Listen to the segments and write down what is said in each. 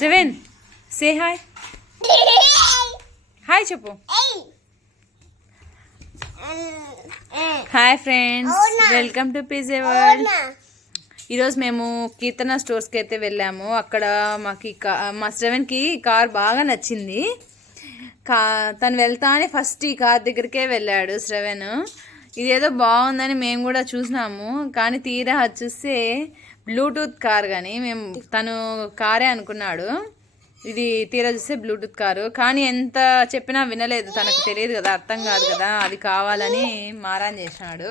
Seven say hi hi చెప్పు. Hi friends, welcome to pizza world. ఈరోజు మేము కీర్తన స్టోర్స్కి అయితే వెళ్ళాము. అక్కడ మాకు మా శ్రవణ్కి కార్ బాగా నచ్చింది. తను వెళ్తానే ఫస్ట్ ఈ కార్ దగ్గరికే వెళ్ళాడు శ్రవణ్. ఇదేదో బాగుందని మేము కూడా చూసినాము, కానీ తీరా చూస్తే బ్లూటూత్ కార్. కానీ తను కారే అనుకున్నాడు, ఇది తీరా చూస్తే బ్లూటూత్ కారు. కానీ ఎంత చెప్పినా వినలేదు, తనకు తెలియదు కదా, అర్థం కాదు కదా, అది కావాలని మారాన్ చేసినాడు.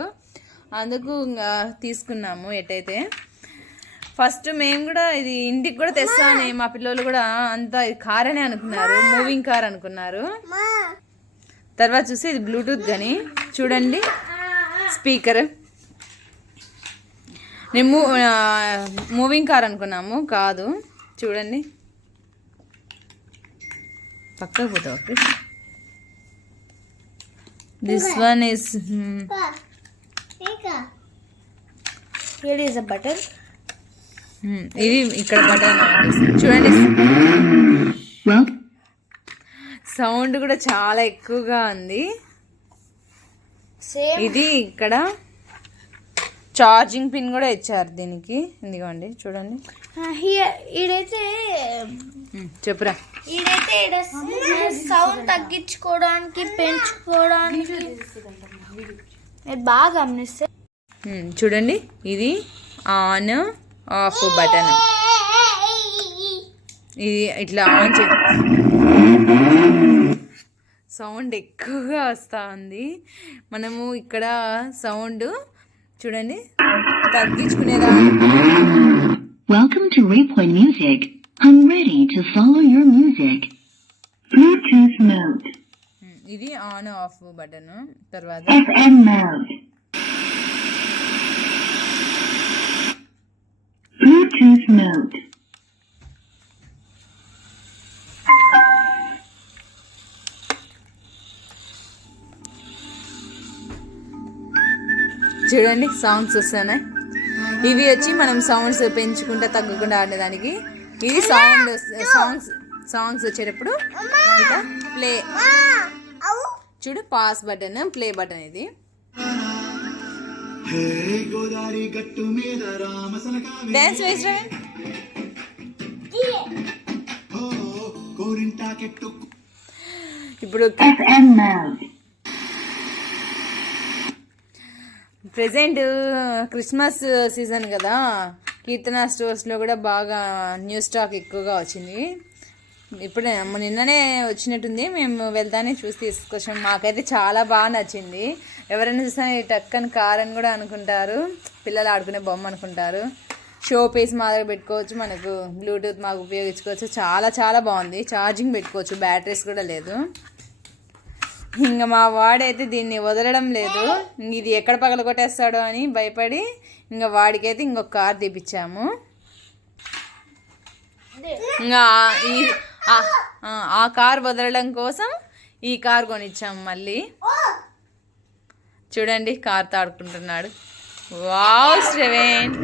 అందుకు ఇంకా తీసుకున్నాము. ఎటైతే ఫస్ట్ మేము కూడా ఇది ఇంటికి కూడా తెస్తాను, మా పిల్లలు కూడా అంతా కార్ అనే అనుకున్నారు, మూవింగ్ కార్ అనుకున్నారు. తర్వాత చూస్తే ఇది బ్లూటూత్. కానీ చూడండి స్పీకర్. మేము మూవింగ్ కార్ అనుకున్నాము, కాదు. చూడండి పక్కకు పోతావు. This one is button. ఇది ఇక్కడ బటన్ చూడండి. సౌండ్ కూడా చాలా ఎక్కువగా ఉంది. ఇది ఇక్కడ ఛార్జింగ్ పిన్ కూడా ఇచ్చారు దీనికి. ఇదిగోండి చూడండి. ఇదైతే చెప్పురా. ఇదైతే సౌండ్ తగ్గించుకోవడానికి పెంచుకోవడానికి బాగా గమనిస్తే చూడండి, ఇది ఆన్ ఆఫ్ బటన్. ఇది ఇట్లా ఆన్ చే సౌండ్ ఎక్కువగా వస్తూ ఉంది. మనము ఇక్కడ సౌండ్ చూడండి తగ్గించుకునేదా. Welcome to Raypoint Music. I'm ready to follow your music. Bluetooth mode. ఇది ఆన్ ఆఫ్ బటన్. తర్వాత FM mode. Bluetooth mode. చూడండి సాంగ్స్ వస్తున్నాయి. ఇవి వచ్చి మనం సౌండ్స్ పెంచుకుంటా తగ్గకుండా ఆడేదానికి. ఇది సాంగ్స్ వచ్చేటప్పుడు ఇంకా ప్లే. చూడు పాస్ బటన్, ప్లే బటన్. ఇది డాన్స్ వేసిన ఇప్పుడు FM mode. Present Christmas season కదా, కీర్తన స్టోర్స్లో కూడా బాగా న్యూ స్టాక్ ఎక్కువగా వచ్చింది. ఇప్పుడే నిన్ననే వచ్చినట్టుంది, మేము వెళ్తానే చూసి తీసుకొచ్చాం. మాకైతే చాలా బాగా నచ్చింది. ఎవరైనా చూసినా టక్కని కార్ అని కూడా అనుకుంటారు, పిల్లలు ఆడుకునే బొమ్మ అనుకుంటారు. షో పీస్ మాదిరి పెట్టుకోవచ్చు, మనకు బ్లూటూత్ మాకు ఉపయోగించుకోవచ్చు. చాలా చాలా బాగుంది. ఛార్జింగ్ పెట్టుకోవచ్చు, బ్యాటరీస్ కూడా లేదు. ఇంకా మా వాడైతే దీన్ని వదలడం లేదు. ఇది ఎక్కడ పగల కొట్టేస్తాడో అని భయపడి ఇంకా వాడికైతే ఇంకొక కార్ తీపిచ్చాము. ఇంకా ఆ కార్ వదలడం కోసం ఈ కార్ కొనిచ్చాము మళ్ళీ. చూడండి కార్తో ఆడుకుంటున్నాడు. వావ్ శ్రవణ్,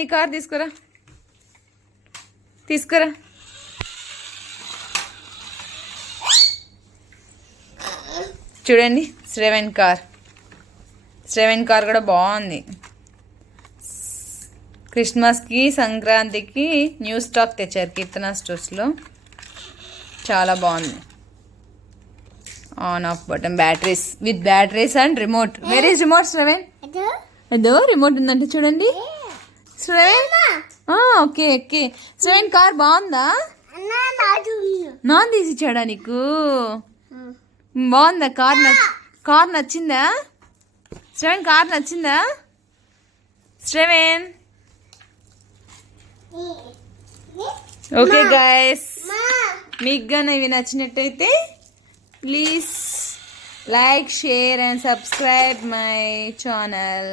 నీ కార్ తీసుకురా. చూడండి శ్రవణ్ కార్ కూడా బాగుంది. క్రిస్మస్కి సంక్రాంతికి న్యూ స్టాక్ తెచ్చారు కీర్తన స్టోర్స్లో. చాలా బాగుంది. On off button, batteries, with batteries and remote. Where is remote Shravan? అదో రిమోట్ ఉందంటే చూడండి Shravan. Okay okay. Shravan car బాగుందా? నాన్ తీసి ఇచ్చాడా నీకు? బాగుందా కార్ నచ్చిందా శ్రవణ్? కార్ నచ్చిందా శ్రవణ్? ఓకే గైస్, మీకు కానీ ఇవి నచ్చినట్టయితే please like, share and subscribe my channel.